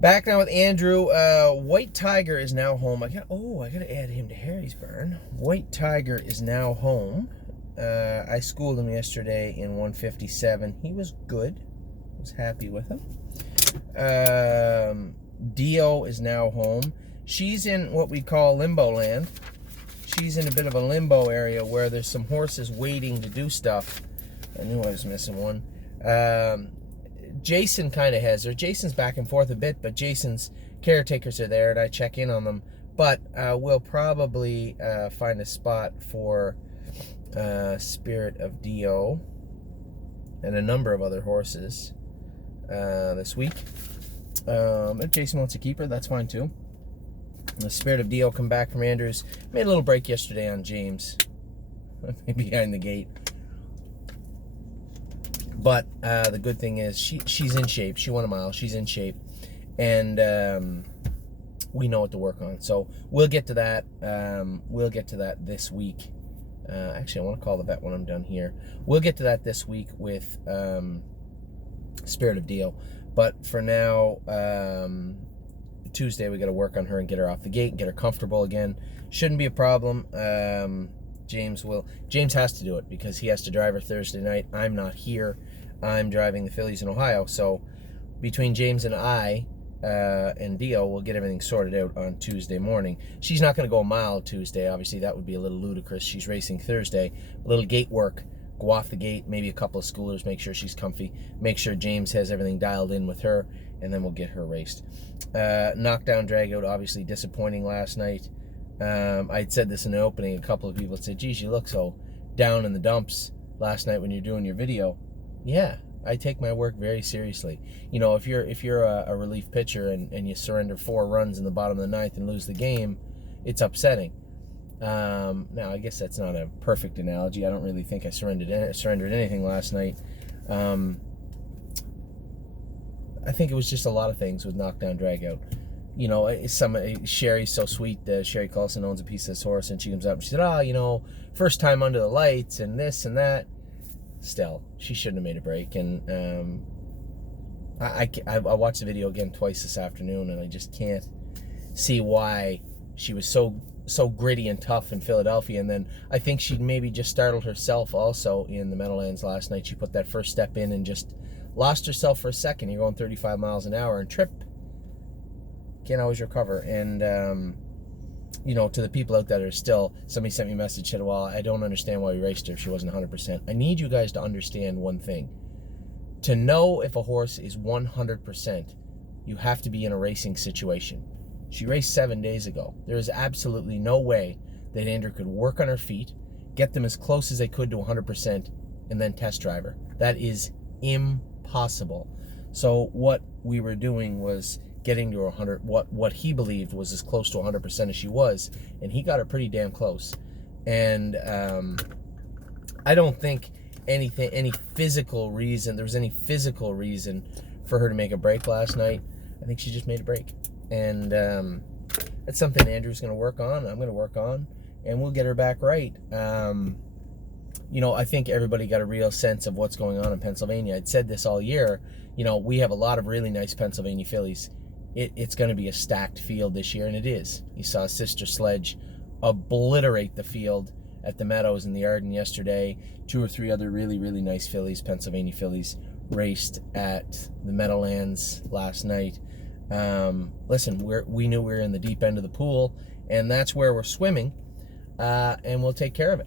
Back now with Andrew. White Tiger is now home. I gotta add him to Harry's Barn. White Tiger is now home. I schooled him yesterday in 157. He was good. I was happy with him. Dio is now home. She's in what we call limbo land. She's in a bit of a limbo area where there's some horses waiting to do stuff. I knew I was missing one. Jason kind of has her. Jason's back and forth a bit, but Jason's caretakers are there, and I check in on them. But we'll probably find a spot for Spirit of Dio and a number of other horses this week. If Jason wants to keep her, that's fine too. The Spirit of Dio come back from Andrews. Made a little break yesterday on James. Behind the gate. But the good thing is she's in shape. She won a mile. She's in shape. And we know what to work on. So we'll get to that. We'll get to that this week. Actually, I want to call the vet when I'm done here. We'll get to that this week with Spirit of Dio. But for now, Tuesday we got to work on her and get her off the gate and get her comfortable again. Shouldn't be a problem. James has to do it because he has to drive her Thursday night. I'm not here. I'm driving the fillies in Ohio. So between James and I and Dio, we'll get everything sorted out on Tuesday morning. She's not going to go a mile Tuesday. Obviously, that would be a little ludicrous. She's racing Thursday. A little gate work. Go off the gate, maybe a couple of schoolers, make sure she's comfy, make sure James has everything dialed in with her, and then we'll get her raced. Knockdown Dragout, obviously disappointing last night. I'd said this in the opening. A couple of people said, geez, you look so down in the dumps last night when you're doing your video. Yeah, I take my work very seriously. You know, if you're a relief pitcher and you surrender 4 runs in the bottom of the 9th and lose the game, it's upsetting. Now, I guess that's not a perfect analogy. I don't really think I surrendered anything last night. I think it was just a lot of things with Knockdown Dragout. You know, Sherry's so sweet. Sherry Carlson owns a piece of this horse, and she comes up and she said, first time under the lights and this and that. Still, she shouldn't have made a break. And I watched the video again twice this afternoon, and I just can't see why she was so gritty and tough in Philadelphia. And then I think she maybe just startled herself also in the Meadowlands last night. She put that first step in and just lost herself for a second. You're going 35 miles an hour and trip. Can't always recover. And, to the people out there that are still, somebody sent me a message, said, well, I don't understand why we raced her if she wasn't 100%. I need you guys to understand one thing. To know if a horse is 100%, you have to be in a racing situation. She raced 7 days ago. There is absolutely no way that Andrew could work on her feet, get them as close as they could to 100%, and then test drive her. That is impossible. So what we were doing was getting to 100, what he believed was as close to 100% as she was, and he got her pretty damn close. And I don't think there was any physical reason for her to make a break last night. I think she just made a break. And that's something Andrew's going to work on, I'm going to work on, and we'll get her back right. I think everybody got a real sense of what's going on in Pennsylvania. I'd said this all year. We have a lot of really nice Pennsylvania fillies. It's going to be a stacked field this year, and it is. You saw Sister Sledge obliterate the field at the Meadows in the Arden yesterday. 2 or 3 other really, really nice fillies, Pennsylvania fillies, raced at the Meadowlands last night. Listen, we knew we were in the deep end of the pool, and that's where we're swimming, and we'll take care of it.